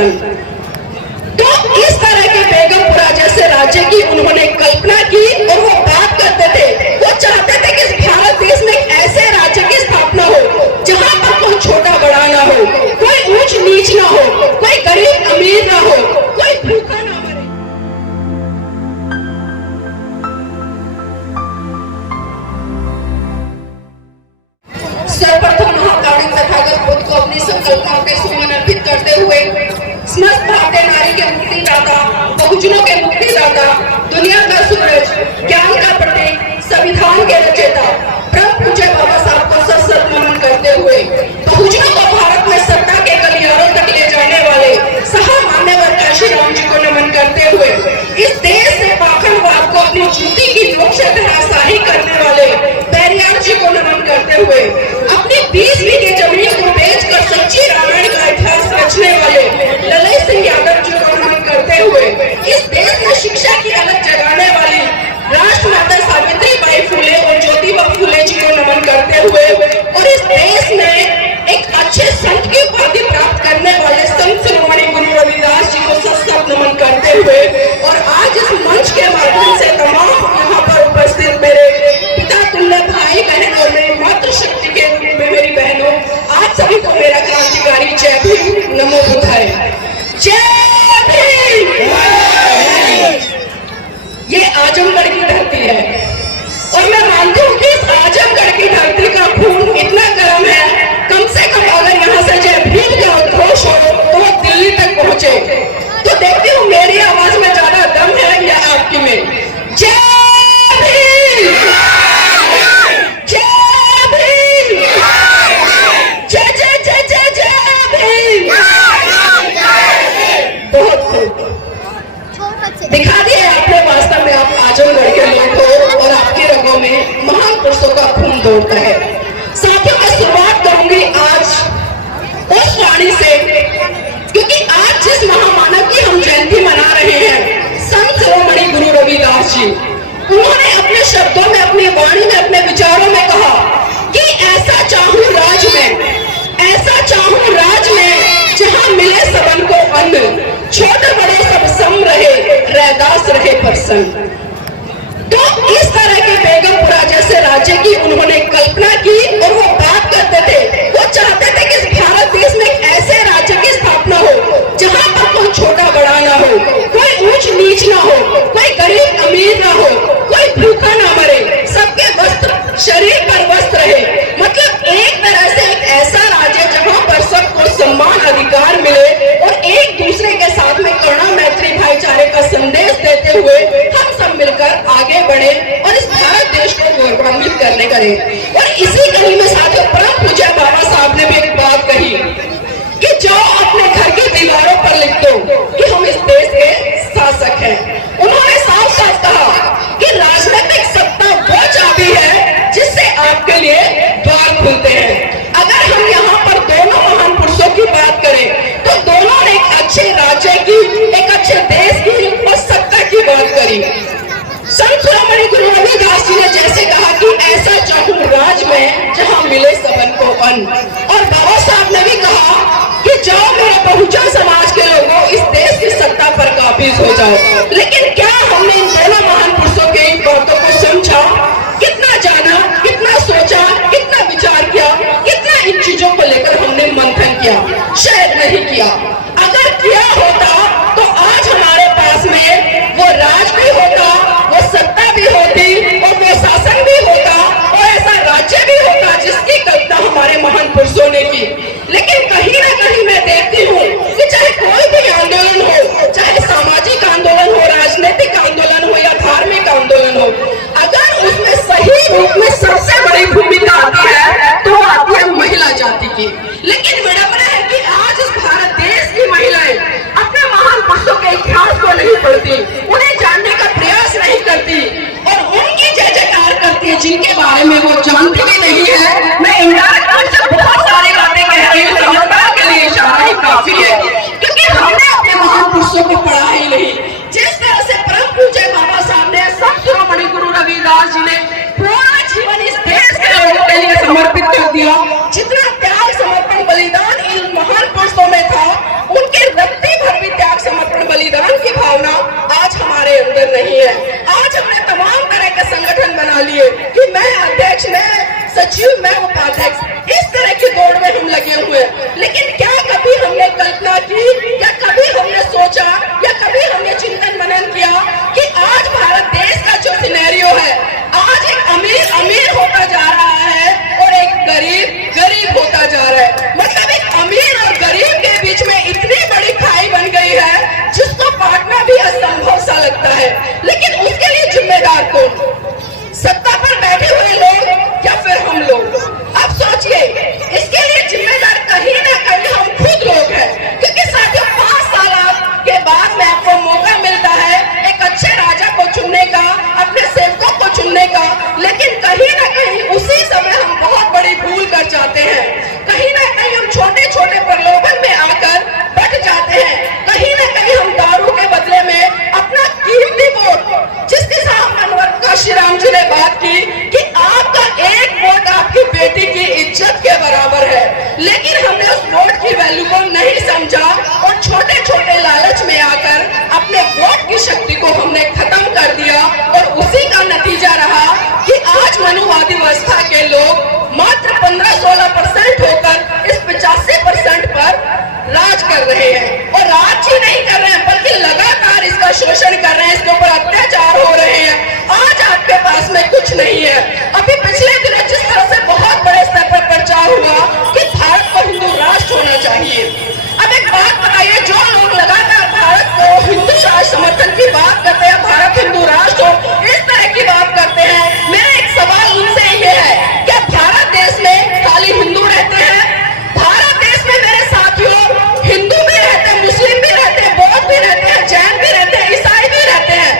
पसंद। तो इस तरह के बेगमपुरा जैसे राज्य की उन्होंने कल्पना की और वो बात करते थे, वो चाहते थे कि इस भारत देश में एक ऐसे राज्य की स्थापना हो जहां पर कोई छोटा बड़ा ना हो, कोई ऊंच नीच ना हो, कोई गरीब अमीर ना हो, कोई भूखा ना मरे। सर्वप्रथम महाकारुणिक तथागत बुद्ध को अपनी संकल्पनाओं के सुमन अर्पित करते हुए समस्त भारतीय नारी के मुक्तिदाता, बहुजनों के मुक्तिदाता, दुनिया का सूरज, ज्ञान का प्रतीक, संविधान के रचयिता परम पूज्य बाबा साहब को सशक्त नमन करते हुए बहुजनों को भारत में सत्ता के गलियारों तक ले जाने वाले महामान्यवर काशीराम जी को नमन करते हुए इस देश से पाखंडवाद को अपनी जूती की नोक से धराशायी करने वाले पेरियार जी को नमन करते हुए अपनी 20 बीघे जमीन को बेचकर सच्ची रामायण का इतिहास रचने वाले ललित सिंह यादव जी को नमन करते हुए इस देश में शिक्षा की अलग जगाने वाली राष्ट्रमाता सावित्री बाई फुले और ज्योतिबा फुले जी को नमन करते हुए और इस देश में एक अच्छे संत की उपाधि प्राप्त करने वाले संत शिरोमणि गुरु रविदास जी को सशक्त नमन करते हुए और आज इस मंच के माध्यम से तमाम यहाँ पर उपस्थित मेरे पिता तुल्य भाई बहन और मेरी मातृशक्ति के रूप में मेरी बहनों, आज सभी को मेरा क्रांतिकारी जय भीम, नमो बुद्धाय। जय भीम। ये आजमगढ़ की धरती है और मैं मानती हूँ कि इस आजमगढ़ की धरती का खून इतना गर्म है, कम से कम अगर यहाँ से जय भीम का उद्घोष हो तो वो दिल्ली तक पहुंचे। तो देखती हूँ मेरी आवाज में ज्यादा दम है या आपकी में। जय भीम, जय भीम, जय जय जय जय जय भीम। बहुत खूब दिखा दिया आपने, वास्तव में आप आजमगढ़ के लोग हो और आपकी रगों में महान पुरुषों का खून दौड़ता है। साथियों, मैं शुरुआत करूंगी आज उस वाणी से, क्योंकि आज जिस महामानव की हम जयंती मना रहे हैं, संत शिरोमणि गुरु रविदास जी, उन्होंने अपने शब्दों में, अपनी वाणी में, अपने विचारों में कहा कि ऐसा चाहूं राज में, ऐसा चाहूं राज में जहां मिले सबन को अन्न, छोटे बड़े सब सम रहे, रैदास रहे प्रसन्न। तो इस तरह के बेगमपुरा जैसे राज्य की उन्होंने कल्पना की और वो बात करते थे, वो चाहते थे कि इस भारत देश में एक ऐसे राज्य की स्थापना हो जहां पर कोई छोटा बड़ा ना हो, कोई ऊंच नीच ना हो, कोई गरीब अमीर ना हो, कोई भूखा ना मरे, सबके वस्त्र शरीर पर वस्त्र रहे। मतलब एक तरह से एक ऐसा राज्य जहां पर सबको सम्मान अधिकार मिले और एक दूसरे के साथ में करुणा मैत्री भाईचारे का संदेश देते हुए हम सब मिलकर आगे बढ़े और इस भारत देश को गौरवान्वित करने करें। और इसी कड़ी में साथियों, परम पूज्य बाबा साहब ने भी एक बात कही कि जो अपने घर की दीवारों पर लिख दो कि हम इस देश के शासक हैं। उन्होंने साफ साफ कहा कि राजनीतिक सत्ता वो चाबी है जिससे आपके लिए द्वार खुलते हैं। अगर हम यहाँ पर दोनों महान पुरुषों की बात करें तो दोनों ने एक अच्छे राज्य की, एक अच्छे देश की और सत्ता की बात करी। संत शिरोमणि गुरु रविदास जी ने जैसे कहा कि ऐसा चाहूं राज में जहां मिले सबन को अन्न, और बाबा साहब ने भी कहा कि जाओ मेरे बहुजन समाज के लोगों, इस देश की सत्ता पर काबिज हो जाओ। लेकिन क्या हमने इन दोनों महान पुरुषों के इन बातों को समझा, कितना जाना, कितना सोचा, कितना विचार किया, कितना इन चीजों को लेकर हमने मंथन किया? शायद नहीं किया। अगर किया होता तो आज हमारे पास में वो राज भी होता, वो सत्ता भी होती और वो शासन भी होता और ऐसा राज्य भी होता जिसकी कल्पना हमारे महान पुरुषों ने की। लेकिन कहीं ना कहीं मैं देखती हूँ कि चाहे कोई भी आंदोलन हो, चाहे सामाजिक आंदोलन हो, राजनीतिक आंदोलन हो या धार्मिक आंदोलन हो, अगर उसमें सही रूप में सबसे बड़ी भूमिका आती है तो आती है महिला जाति की। लेकिन विडंबना है कि आज इस भारत देश की महिलाएं अपने महान पुरुषों के इतिहास को नहीं पढ़ती, उन्हें जानने का प्रयास नहीं करती और उनकी जय जयकार करती है जिनके बारे में वो जानती भी नहीं है। मैं इनडायरेक्ट रूप से बहुत सारी बातें कह रही हूँ, समझदार के लिए इशारा ही काफी है, क्योंकि हमने अपने महान पुरुषों को पढ़ा ही नहीं। जिस तरह से परम पूज्य बाबा साहब ने, संत शिरोमणि गुरु रविदास जी ने पूरा जीवन इस देश के लोगों के लिए समर्पित कर दिया, जितना त्याग समर्पण बलिदान इन महान पुरुषों में था, उनके रक्ति बलिदान की भावना आज हमारे अंदर नहीं है। आज हमने तमाम तरह के संगठन बना लिए कि मैं अध्यक्ष, मैं सचिव, मैं उपाध्यक्ष, इस तरह की दौड़ में हम लगे हुए हैं। लेकिन क्या कभी हमने कल्पना की, या कभी हमने सोचा, या कभी हमने चिंतन मनन किया कि आज भारत देश का जो सिनेरियो है, आज एक अमीर अमीर होता जा रहा है और एक गरीब गरीब होता जा रहा है। मतलब एक अमीर और गरीब के बीच में इतनी बड़ी खाई बन गई है जिसको पाटना भी असंभव सा लगता है। लेकिन उसके लिए जिम्मेदार कौन? सत्ता पर बैठे हुए लोग या फिर हम लोग? अब सोचिए, इसके लिए जिम्मेदार कहीं ना कहीं हम खुद लोग हैं। क्योंकि साथियों, 5 साल के बाद में आपको मौका मिलता है एक अच्छे राजा को चुनने का, अपने सेवकों को चुनने का, लेकिन कहीं ना कहीं उसी समय हम बहुत बड़ी भूल कर जाते हैं। कहीं ना कहीं हम छोटे छोटे प्रलोभन में आकर बट जाते हैं। कहीं ना कहीं हम दारू के बदले में अपना कीमती वोट, जिसके साथ अनवर काशीराम जी ने बात की कि आपका एक वोट आपकी बेटी की इज्जत के बराबर है, लेकिन हमने उस वोट की वैल्यू को नहीं समझा और छोटे छोटे लालच में आकर अपने वोट की शक्ति को हमने खत्म कर दिया। और उसी का नतीजा रहा कि आज मनुवादी व्यवस्था के लोग मात्र 15-16% होकर इस 85% पर राज कर रहे हैं। और राज ही नहीं कर रहे हैं, बल्कि लगातार इसका शोषण कर रहे हैं, इसके ऊपर अत्याचार हो रहे हैं। आज आपके पास में कुछ नहीं है। अभी पिछले दिनों जिस तरह से बहुत बड़े स्तर पर प्रचार हुआ कि भारत को हिंदू राष्ट्र होना चाहिए। अब एक बात बताइए, जो लोग लगातार भारत को हिंदू राष्ट्र समर्थन की बात करते हैं, भारत हिंदू राष्ट्र हो, इस तरह की बात करते हैं, मेरा एक सवाल उनसे ये है, क्या भारत देश में खाली हिंदू रहते हैं? भारत देश में मेरे साथियों हिंदू भी रहते हैं, मुस्लिम भी रहते हैं, बौद्ध भी रहते हैं, जैन भी रहते हैं, ईसाई भी रहते हैं।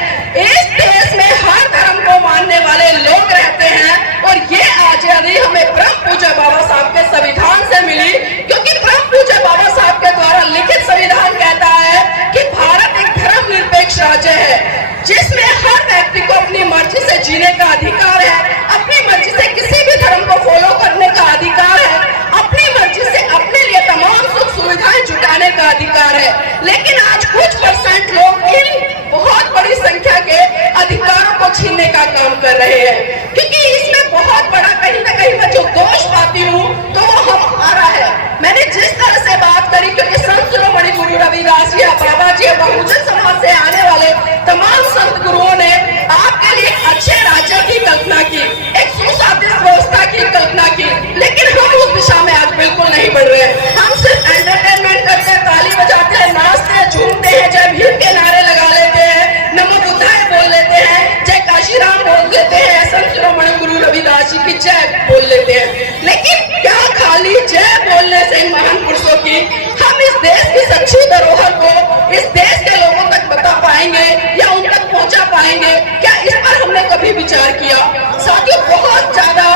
इस देश में हर धर्म को मानने वाले लोग रहते हैं। और ये आजादी हमें ब्रह्म पूज्य बाबा साहब के संविधान से मिली, क्योंकि ब्रह्म पूज्य बाबा साहब के द्वारा लिखित संविधान कहता है कि भारत एक धर्मनिरपेक्ष राज्य है, जिसमें हर व्यक्ति को अपनी मर्जी से जीने का अधिकार है, अपनी मर्जी से किसी भी धर्म को फॉलो करने का अधिकार है, अपनी मर्जी से अपने लिए तमाम सुख सुविधाएं जुटाने का अधिकार है। लेकिन आज कुछ % लोग इन बहुत बड़ी संख्या के अधिकारों को छीनने का काम कर रहे हैं। क्योंकि इसमें बहुत बड़ा कहीं ना कहीं मैं जो दोष पाती हूँ तो वो हमारा है। मैंने जिस तरह से बात करी, क्योंकि संत शिरोमणि गुरु रविदास जी, बाबा जी, बहुजन समाज से आने वाले तमाम संत गुरुओं ने आपके लिए अच्छे राज्य की कल्पना की, एक सुशासन व्यवस्था की कल्पना की, लेकिन हम उस दिशा में आज बिल्कुल नहीं बढ़ रहे हैं। हम सिर्फ एंटरटेनमेंट करते हैं, ताली बजाते हैं, नाचते हैं, झूमते हैं, जय भीम के नारे लगा लेते हैं, नमो बुद्धाय बोल लेते हैं, जय काशीराम बोल लेते हैं, संत शिरोमणि गुरु रविदास जी की जय बोल लेते हैं। लेकिन क्या खाली जय बोलने से इन महान पुरुषों की हम इस देश की सच्ची धरोहर को इस देश के लोगों तक बता पाएंगे या उन तक पहुंचा पाएंगे? क्या इस पर हमने कभी विचार किया? साथियों, बहुत ज्यादा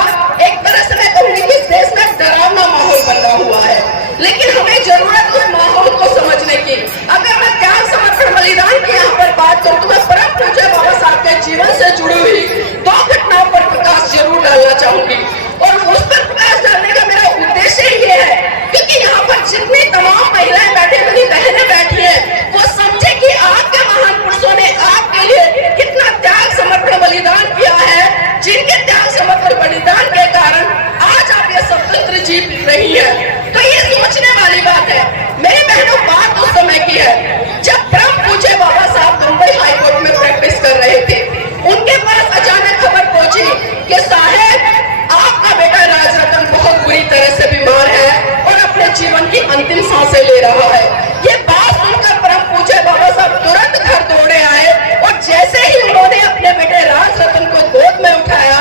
एक तरह से मैं कहूंगी कि इस देश में डरावना माहौल बना हुआ है, लेकिन हमें जरूरत उस माहौल को समझने की। अगर मैं त्याग, समर्पण, बलिदान की यहाँ पर बात करूँ तो मैं परम पूज्य बाबा साहब के जीवन से जुड़ी हुई 2 घटनाओं पर प्रकाश जरूर डालना चाहूंगी। और उस पर प्रकाश डालने का मेरा उद्देश्य ये है क्योंकि यहाँ पर जितनी तमाम महिलाएं बैठी, मेरी बहनें बैठी हैं, वो समझे कि आपके महान पुरुषों ने आपके लिए कितना त्याग, समर्पण, बलिदान किया है, जिनके त्याग, समर्पण, बलिदान के कारण आज आप ये स्वतंत्र जी रही है। तो ये सोचने वाली बात है। मेरी बहनों, बात उस समय की है जब ब्रह्म पूज्य बाबा साहब मुंबई हाईकोर्ट में प्रैक्टिस कर रहे थे। उनके पास अचानक खबर पहुंची कि साहेब, आपका बेटा राजरतन बहुत बुरी तरह से बीमार है और अपने जीवन की अंतिम सांसें ले रहा है। ये बात सुनकर परम पूज्य बाबा साहब तुरंत घर दौड़े आए और जैसे ही उन्होंने अपने बेटे राजरतन को गोद में उठाया,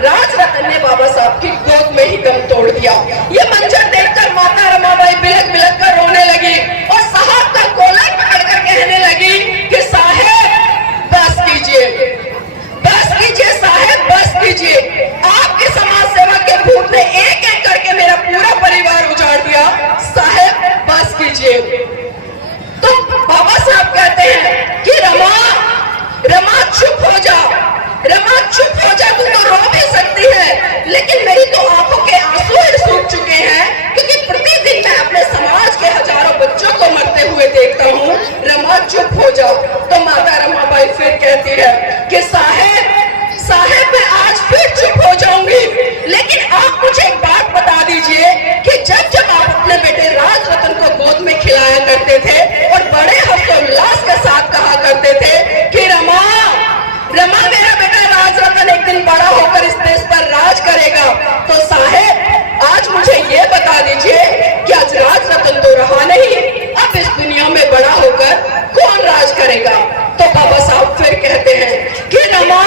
राजरतन ने बाबा साहब की गोद में ही दम तोड़ दिया। ये मंजर देखकर माता रमाबाई बिलक बिलक कर रोने लगी और साहब का कॉलर पकड़कर कहने लगी कि साहेब बस कीजिए, बस कीजिए साहेब, बस कीजिए। आपके समाज सेवा के भूत ने एक एक करके मेरा पूरा परिवार उजाड़ दिया, साहेब बस कीजिए। तो बाबा साहब कहते हैं कि रमा, रमा चुप हो जा, रमा चुप हो जा, तू तो रो भी सकती है, लेकिन मेरी तो आंखों के आंसू सूख चुके हैं, क्योंकि प्रतिदिन मैं अपने समाज के बता दीजिए कि आज राज रतन तो रहा नहीं, अब इस दुनिया में बड़ा होकर कौन राज करेगा। तो बाबा साहब फिर कहते हैं कि रमा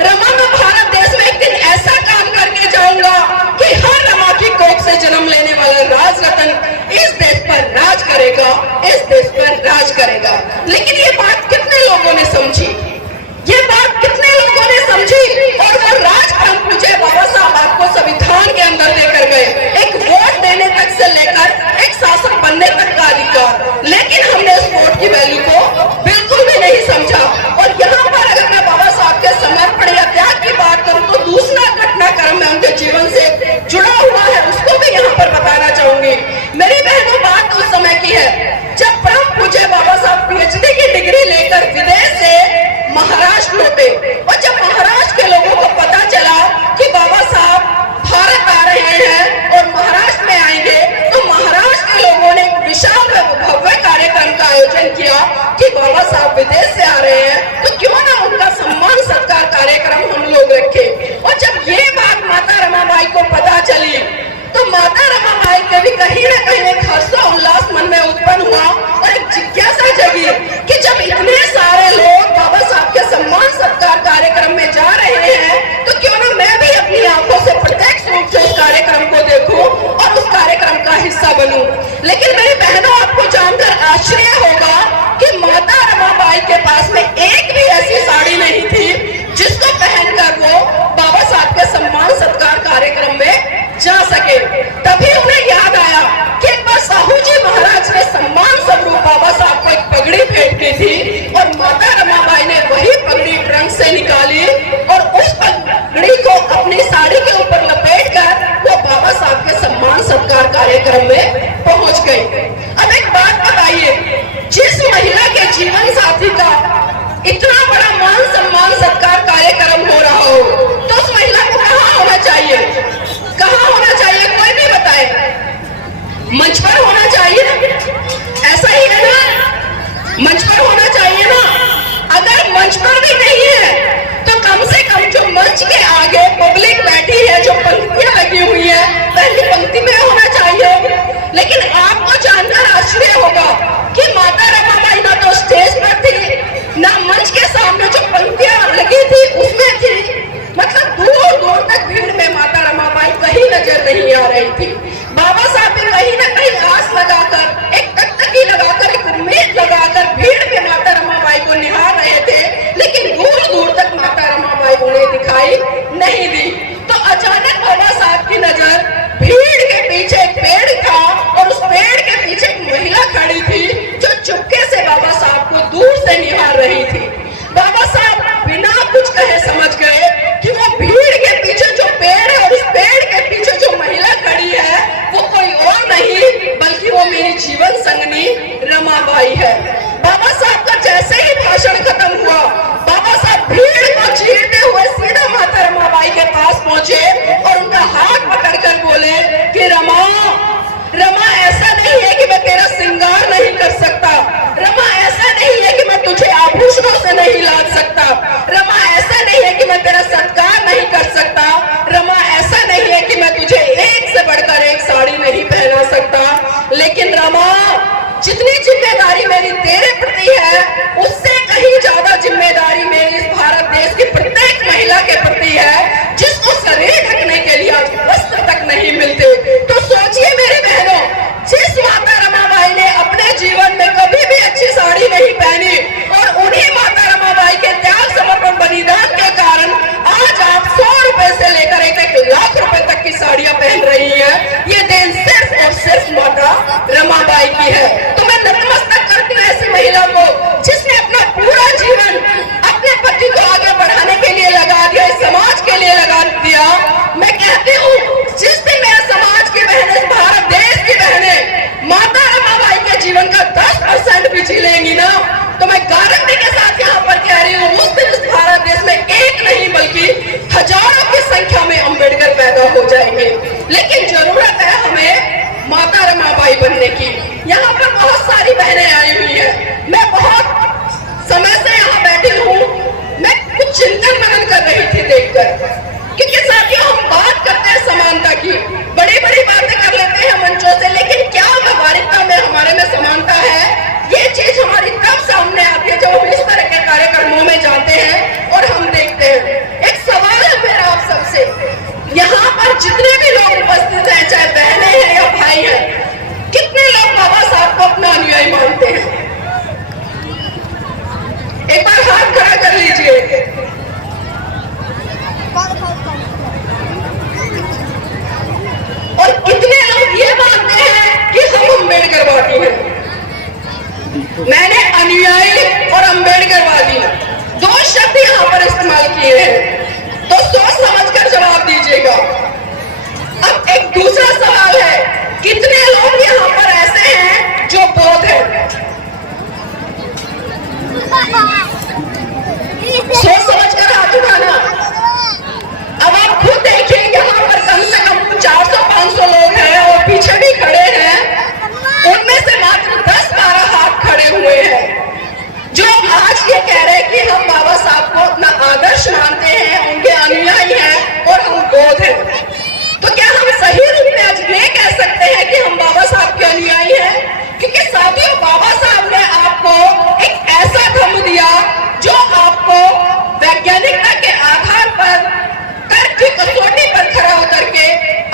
मैं भारत देश में एक दिन ऐसा काम करके जाऊंगा कि हर रमा की कोख से जन्म लेने वाला राज रतन इस देश पर राज करेगा, इस देश पर राज करेगा। लेकिन ये बात कितने लोगों ने समझी, ये बात कितने लोगों ने समझी? और वो राजक्रम पूछे बाबा साहब आपको संविधान के अंदर लेकर गए, एक वोट देने तक से लेकर एक शासक बनने तक का अधिकार, लेकिन हमने उस वोट की वैल्यू को बिल्कुल भी नहीं समझा। और यहाँ पर अगर मैं बाबा साहब के समर्पण या त्याग की बात करूँ तो दूसरा घटनाक्रम में उनके जीवन से जुड़ा हुआ है, उसको भी यहाँ पर बताना चाहूंगी। मेरी बहनों, बात उस समय की है जब परम पूज्य बाबा साहब पीएचडी की डिग्री लेकर विदेश से महाराष्ट्र लौटे, और जब महाराष्ट्र के लोगों को पता चला कि बाबा साहब भारत आ रहे हैं और महाराष्ट्र में आएंगे, तो महाराष्ट्र के लोगों ने एक विशाल भव्य कार्यक्रम का आयोजन किया कि बाबा साहब विदेश से आ रहे हैं तो क्यों ना उनका सम्मान सत्कार कार्यक्रम हम लोग रखें। और जब ये बात माता रमाबाई को पता चली तो माता रमाबाई के भी कहीं ना कहीं एक हर्षोल्लास मन में उत्पन्न हुआ और एक जिज्ञासा जगी कि जब इतने सारे लोग बाबा साहब के सम्मान सत्कार कार्यक्रम में जा रहे हैं तो क्यों ना मैं भी अपनी आंखों से प्रत्यक्ष रूप से उस कार्यक्रम को देखूं और उस कार्यक्रम का हिस्सा बनूं। लेकिन मेरी बहनों, आपको जानकर आश्चर्य होगा कि माता रमाबाई के पास में एक भी ऐसी साड़ी नहीं थी जिसको पहनकर वो बाबा साहब के सम्मान सत्कार कार्यक्रम में जा सके। तभी उन्हें याद आया कि एक बार साहू जी महाराज ने सम्मान स्वरूप बाबा साहब को एक पगड़ी भेंट की थी और माता रमाबाई ने वही पगड़ी ट्रंक से निकाली और उस पगड़ी को अपनी साड़ी के ऊपर लपेट कर वो बाबा साहब के सम्मान सत्कार कार्यक्रम में पहुंच गई। अब एक बात बताइए, जिस महिला के जीवन साथी का इतना बड़ा मान सम्मान सत्कार कार्यक्रम हो रहा हो तो उस महिला को कहाँ होना चाहिए, कहाँ होना चाहिए? कोई भी बताए। मंच पर होना चाहिए ना, ऐसा ही है ना, मंच पर होना चाहिए ना। अगर मंच पर भी नहीं है तो कम से कम जो मंच के आगे पब्लिक बैठी है, जो पंक्तियां लगी हुई है, पहली पंक्ति में होना चाहिए। लेकिन आपको जानकर आश्चर्य होगा कि माता रमाबाई ना तो स्टेज पर थी ना मंच के सामने जो पंक्तियां लगी थी उसमें थी, मतलब दूर दूर तक भीड़ में माता रमाबाई कहीं नजर नहीं आ रही थी। बाबा साहब भी कहीं ना कहीं आस लगाकर, एक टकटकी लगाकर, एक उम्मीद लगाकर भीड़ में माता रमाबाई को निहार रहे थे, लेकिन दूर दूर तक माता रमाबाई उन्हें दिखाई नहीं दी। तो अचानक बाबा साहब की नजर भीड़ के पीछे एक पेड़ था और उस पेड़ के पीछे एक महिला खड़ी थी जो चुपके से बाबा साहब को दूर से निहार रही थी। बाबा साहब बिना कुछ कहे समझ गए कि वो भीड़ के पीछे जो पेड़ है और उस पेड़ के पीछे जो महिला खड़ी है वो कोई और नहीं बल्कि वो मेरी जीवन संगनी रमाबाई है। बाबा साहब का जैसे ही भाषण खत्म हुआ, बाबा साहब भीड़ को चीरते हुए सीधा माता रमाबाई के पास पहुंचे और उनका हाथ पकड़कर बोले कि रमा, ऐसा नहीं है कि मैं तेरा श्रृंगार नहीं कर सकता, रमा ऐसा नहीं है कि मैं तुझे आभूषणों से नहीं लाद सकता, रमा ऐसा नहीं है कि मैं तेरा सत्कार नहीं कर सकता, रमा ऐसा नहीं है कि मैं तुझे एक से बढ़कर एक साड़ी नहीं पहना सकता, लेकिन रमा जितनी जिम्मेदारी मेरी तेरे प्रति है उससे कहीं ज्यादा जिम्मेदारी मेरी इस भारत देश की प्रत्येक महिला के प्रति है जिसको शरीर ढकने के लिए आज वस्त्र तक नहीं मिलते। तो सोचिए मेरी बहनों, जिस माता रमाबाई ने अपने जीवन में कभी भी अच्छी साड़ी नहीं पहनी और उन्हीं माता रमाबाई के त्याग समर्पण बलिदान के कारण आज आप 100 रुपए से लेकर 1 लाख रुपए तक की साड़ियां पहन रही हैं, ये देन सिर्फ और सिर्फ माता रमाबाई की है। तो मैं नतमस्तक करती हूँ ऐसी महिला को जिसने अपना पूरा जीवन अपने पति को आगे बढ़ाने के लिए लगा दिया, इस समाज के लिए लगा दिया। मैं कहती हूँ जिस दिन मेरे समाज की बहनें, भारत देश की बहनें माता रमाबाई के जीवन का 10% भी जी लेंगी ना, तो मैं गारंटी के साथ यहाँ पर कह रही हूँ उस दिन इस भारत देश में एक नहीं बल्कि हजारों की संख्या में अम्बेडकर पैदा हो जाएंगे। लेकिन जरूरत है हमें माता रमाबाई बनने की। यहाँ पर बहुत सारी बहनें आई हुई हैं, मैं बहुत समय से यहाँ बैठी हूँ, मैं कुछ चिंतन मनन कर रही थी देखकर, क्योंकि साथियों हम बात करते हैं समानता की, बड़ी बड़ी बातें कर लेते हैं किए हैं, तो सोच समझकर जवाब दीजिएगा। अब एक दूसरा सवाल है, कितने लोग यहाँ पर ऐसे हैं जो बौद्ध हैं? सोच समझकर हाथ उठाना। अब आप खुद देखिए, यहाँ पर कम से कम 400-500 लोग हैं और पीछे भी खड़े हैं, उनमें से मात्र 10-12 हाथ खड़े हुए हैं जो आज ये कह रहे हैं कि हम बाबा साहब को अपना आदर्श मानते हैं, उनके अनुयायी हैं और हम बौद्ध हैं। तो क्या हम सही रूप में आज ये कह सकते हैं कि हम बाबा साहब के अनुयायी हैं? क्योंकि साथियों, बाबा साहब ने आपको एक ऐसा धम्म दिया जो आपको वैज्ञानिकता के आधार पर, तर्क की कसौटी पर खड़ा उतर के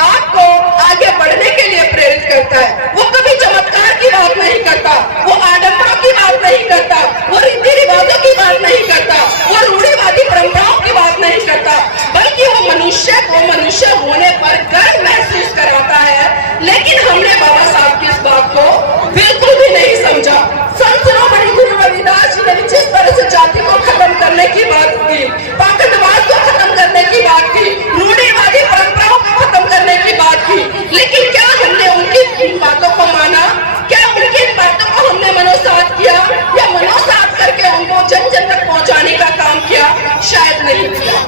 आपको आगे बढ़ने के लिए प्रेरित करता है। वो कभी चमत्कार की बात नहीं करता, वो आडंबरों की बात नहीं करता, वो रीति रिवाजों की बात नहीं करता, वो रूढ़िवादी परंपराओं की बात नहीं करता, बल्कि वो मनुष्य को मनुष्य होने पर गर्व महसूस कराता है। लेकिन हमने बाबा साहब की इस बात को बिल्कुल भी नहीं समझा। संत शिरोमणि गुरु रविदास जी ने जिस तरह से जाति को खत्म करने की बात की, पाखंडवाद को खत्म करने की बात की, रूढ़िवादी परंपराओं को खत्म करने की बात की, लेकिन क्या हमने उनकी इन बातों को माना? क्या उनकी इन बातों को हमने मनोसात किया या मनोसात करके उनको जन जन तक पहुंचाने का काम किया? शायद नहीं किया।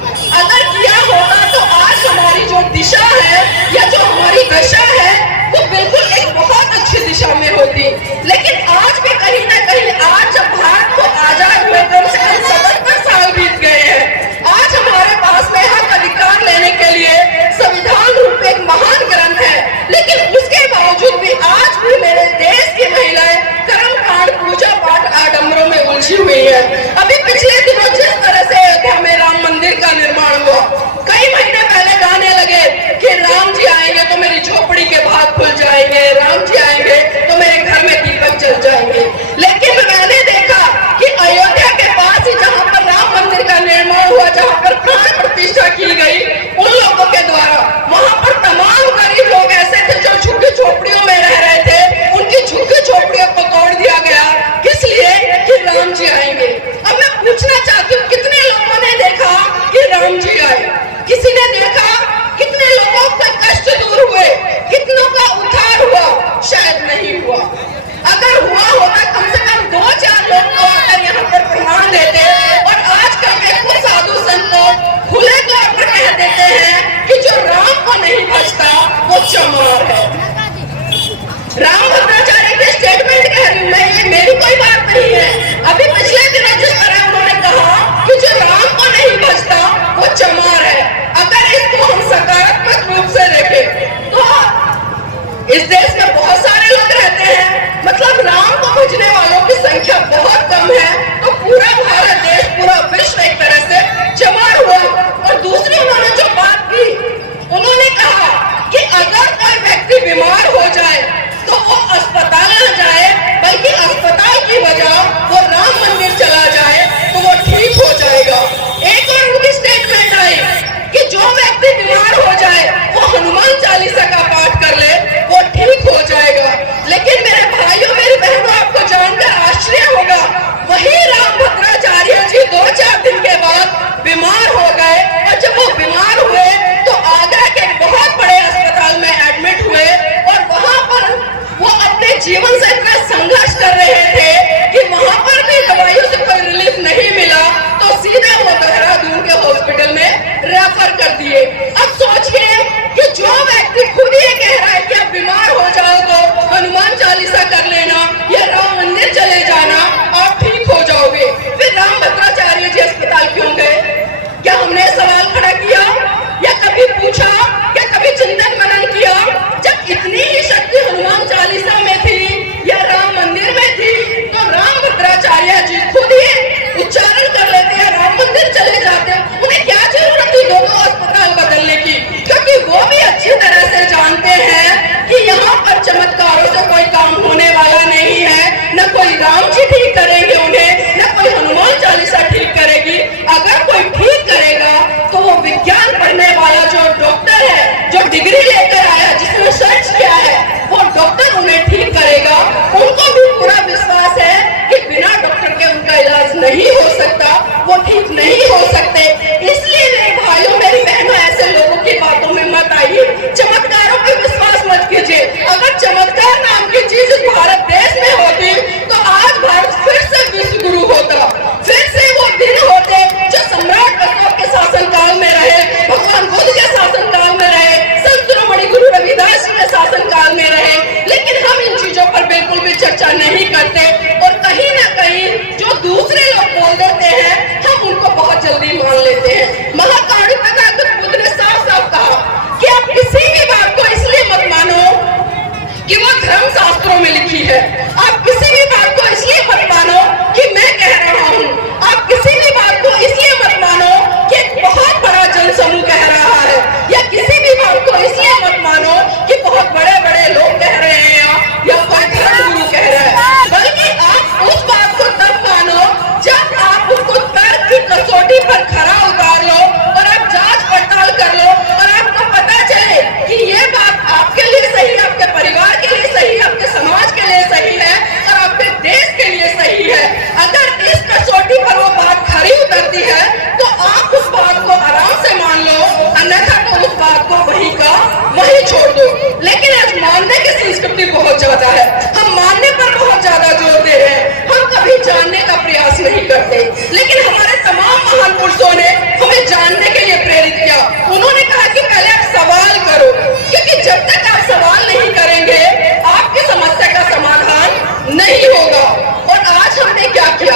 अगर किया होता तो आज हमारी जो दिशा है या जो हमारी दशा है वो बिल्कुल एक बहुत अच्छी दिशा में होती। लेकिन आज भी कहीं ना कहीं, आज जब भारत को आजाद हुए कम से कम 77 साल बीत गए हैं, आज हमारे पास में हक अधिकार लेने के लिए संविधान रूप एक महान ग्रंथ है, लेकिन उसके बावजूद भी आज भी मेरे देश की महिलाएं कर्मकांड, पूजा पाठ, आडंबरों में उलझी हुई है। अभी पिछले दिनों जिस तरह से अयोध्या में राम मंदिर का निर्माण हुआ, कई महीने पहले गाने लगे कि राम जी आएंगे तो मेरी झोपड़ी के भाग खुल जाएंगे, राम जी आएंगे तो मेरे घर में दीपक जल जाएंगे। लेकिन मैंने देखा कि अयोध्या के पास ही जहां पर राम मंदिर का निर्माण हुआ, जहां पर प्राण प्रतिष्ठा की गई उन लोगों के द्वारा, वहां पर तमाम गरीब लोग ऐसे थे जो झुग्गी झोपड़ियों में रह रहे थे, उनकी झुग्गी झोपड़ियों को तोड़ दिया गया। किस लिए? कि राम जी आएंगे। अब मैं पूछना चाहती हूँ, कितने लोगों ने देखा कि राम जी आए? किसी ने देखा? कितने लोगों के कष्ट दूर हुए? कितनों का उद्धार हुआ? शायद नहीं हुआ। अगर हुआ होता कम से कम 2-4 लोग तो आकर यहाँ पर प्रमाण देते। और आजकल के कुछ साधु संत खुले तौर पर कह देते हैं कि जो राम को नहीं भजता वो चमार है। राम भद्राचार्य के स्टेटमेंट कह रही हूँ मैं, ये मेरी कोई बात नहीं है। अभी पिछले दिनों जिस तरह उन्होंने कहा कि जो राम को नहीं भजता वो चमार है, अगर इसको हम सकारात्मक रूप से देखें तो इस देश में बहुत सारे लोग रहते हैं, मतलब राम को भजने वालों की संख्या बहुत कम है, तो पूरा भारत देश, पूरा विश्व एक तरह से चमार हुआ। और दूसरी उन्होंने जो बात की, उन्होंने कहा कि अगर कोई व्यक्ति बीमार हो जाए तो वो अस्पताल न जाए, बल्कि अस्पताल की बजाय वो राम मंदिर चला जाए तो वो ठीक हो जाएगा। एक और उनकी स्टेटमेंट आई कि जो व्यक्ति बीमार हो जाए वो हनुमान चालीसा का पाठ कर ले, वो ठीक हो जाएगा। लेकिन मेरे भाइयों, मेरी बहनों, आपको जानकर आश्चर्य होगा, वही राम भद्राचार्य जी 2-4 दिन के बाद बीमार हो गए, और जब वो बीमार हुए तो आगरा के बहुत बड़े अस्पताल में एडमिट हुए, और वहां पर वो अपने जीवन से इतना संघर्ष कर रहे थे कि वहां पर भी दवाइयों से कोई रिलीफ नहीं मिला, तो सीधा वो देहरादून के हॉस्पिटल में रेफर कर दिए। अब सोचिए कि जो व्यक्ति खुद ये कह रहा है कि आप बीमार हो जाओ तो हनुमान चालीसा कर लेना या राम मंदिर चले जाना, आप ठीक हो जाओगे, फिर राम भद्राचार्य जी अस्पताल क्यों गए? क्या हमने सवाल खड़ा किया या कभी पूछा, क्या कभी चिंतन मनन किया? जब इतनी ही शक्ति हनुमान चालीसा में थी या राम मंदिर में थी, तो राम भद्राचार्य जी खुद ही उच्चारण कर लेते हैं, राम मंदिर चले जाते हैं। उन्हें क्या जरूरत थी दोनों अस्पताल बदलने की? क्योंकि वो भी अच्छी तरह से जानते हैं कि यहाँ पर चमत्कारों से कोई काम होने वाला नहीं है, न कोई राम जी ठीक करेंगे उन्हें, न कोई हनुमान चालीसा ठीक करेगी। अगर कोई ठीक करेगा तो वो विज्ञान पढ़ने वाला जो डॉक्टर है, जो डिग्री लेकर आया, जिसने सर्च किया है, वो डॉक्टर उन्हें ठीक करेगा। उनको भी पूरा विश्वास है कि बिना डॉक्टर के उनका कि वो धर्म शास्त्रों में लिखी है। आप किसी भी बात को इसलिए मत मानो कि मैं कह रहा हूँ, आप किसी भी बात को इसलिए मत मानो कि बहुत बड़ा जनसमूह कह रहा है, या किसी भी बात को इसलिए मत मानो कि बहुत बड़े बड़े लोग कह रहे हैं या कोई धर्म गुरु कह रहा है, बल्कि आप उस बात को तब मानो जब आप उसको तर्क की कसौटी पर खरा उतार लो और आप जांच पड़ताल कर लो और आपको पता चले कि ये बात आपके लिए सही है, आपके परिवार के लिए सही है, आपके समाज के लिए सही है और आपके देश के लिए सही है। अगर इस कसौटी पर वो बात खरी उतरती है तो आप उस बात को आराम से मान लो, अन्यथा तो उस बात को वही का वही छोड़ दो। लेकिन आज मानने की संस्कृति बहुत ज्यादा है, हम मानने पर बहुत ज्यादा जोर दे रहे हैं, हम कभी जानने का प्रयास नहीं करते। लेकिन हमारे तमाम महान पुरुषों ने हमें जानने के लिए प्रेरित किया। उन्होंने कहा कि पहले आप सवाल करो, क्योंकि जब तक आप सवाल नहीं करेंगे आपकी समस्या का समाधान नहीं होगा। और आज हमने क्या किया?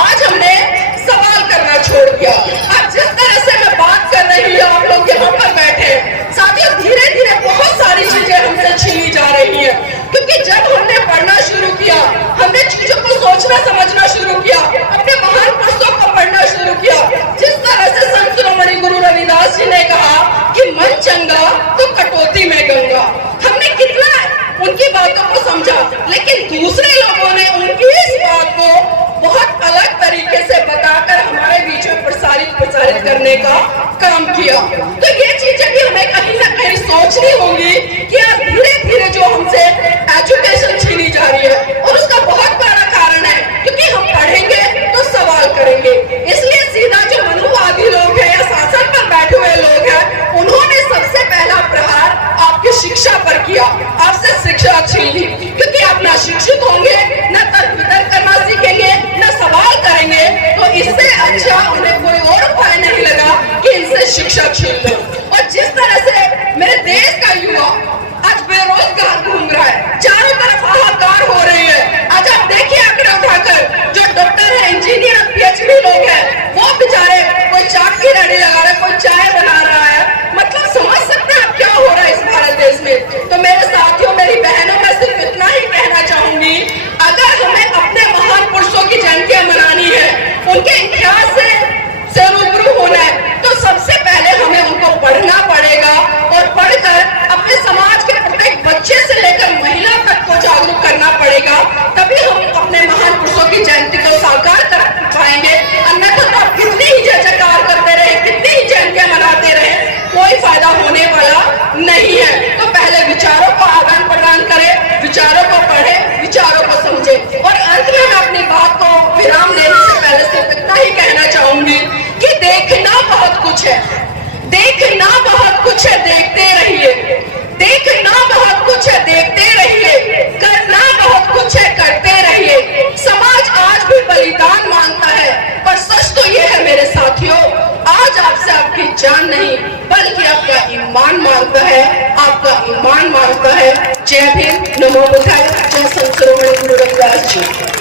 आज हमने सवाल करना छोड़ दिया। आज जिस तरह से मैं बात कर रही हूँ, आप लोग यहाँ पर बैठे हैं, साथियों, धीरे धीरे बहुत सारी चीजें हमसे छीनी जा रही है, क्योंकि जब हमने पढ़ना शुरू किया, हमने चीजों को सोचना समझना शुरू किया, अपने महान पुरुषों को पढ़ना शुरू किया। जिस तरह से संत शिरोमणि गुरु रविदास जी ने कहा कि मन चंगा तो कटौती में गंगा, हमने कितना उनकी बातों को समझा, लेकिन दूसरे लोगों ने उनकी इस बात को बहुत अलग तरीके से बताकर हमारे बीच में प्रसारित करने का काम किया। तो ये चीजें भी हमें कहीं ना कहीं सोचनी होंगी कि आज धीरे धीरे जो हमसे एजुकेशन छीनी जा रही है, और उसका बहुत बड़ा कारण है क्योंकि हम पढ़ेंगे तो सवाल करेंगे। इसलिए सीधा जो मनुवादी लोग हैं या शासन पर बैठे हुए लोग हैं, उन्होंने सबसे पहला प्रहार आपकी शिक्षा पर किया, आपसे शिक्षा छीन ली, क्योंकि आप ना शिक्षित होंगे, न तर्क वितर्क करना सीखेंगे, न सवाल करेंगे, तो इससे अच्छा उन्हें कोई और उपाय नहीं लगा कि इनसे शिक्षा छीन लो। और जिस तरह से मेरे देश का युवा आज बेरोजगार घूम रहा है, चारों तरफ हाहाकार हो रही है। आज आप देखिए आंकड़े उठाकर, जो डॉक्टर है, इंजीनियर, पीएचडी लोग हैं, वो बेचारे कोई चाट की रेडी लगा रहा है, कोई चाय बना रहा है। मतलब समझ सकते हैं आप क्या हो रहा है इस भारत देश में। तो मेरे साथियों, मेरी बहनों, मैं सिर्फ इतना ही कहना चाहूंगी, अगर हमें अपने महान पुरुषों की जयंतियां मनानी है, उनके इतिहास से रूबरू होना है, तो सबसे पहले हमें उनको पढ़ना पड़ेगा और पढ़कर अपने समाज के प्रत्येक बच्चे से लेकर महिला तक को जागरूक करना पड़ेगा। तभी हम अपने महान पुरुषों की जयंती को साकार कर पाएंगे। अन्यथा तो आप कितनी ही जय जयकार करते रहे, कितनी ही जयंतियां मनाते रहे, कोई फायदा होने वाला नहीं है। तो पहले विचारों को आदान प्रदान करें, विचारों को पढ़े, विचारों को समझे। और अंत में मैं अपनी बात को विराम देने से पहले सिर्फ इतना ही कहना चाहूंगी कि देखना बहुत कुछ है, देखना बहुत कुछ है, देखते रहिए। देखना बहुत कुछ है, देखते रहिए। करना बहुत कुछ है, करते रहिए। समाज आज भी बलिदान मांगता है, पर सच तो ये है मेरे साथियों, आज आपसे आपकी जान नहीं बल्कि आपका ईमान मांगता है, आपका ईमान मांगता है। जय भीम, नमो बुद्धाय, जय संत शिरोमणि गुरु रविदास जी।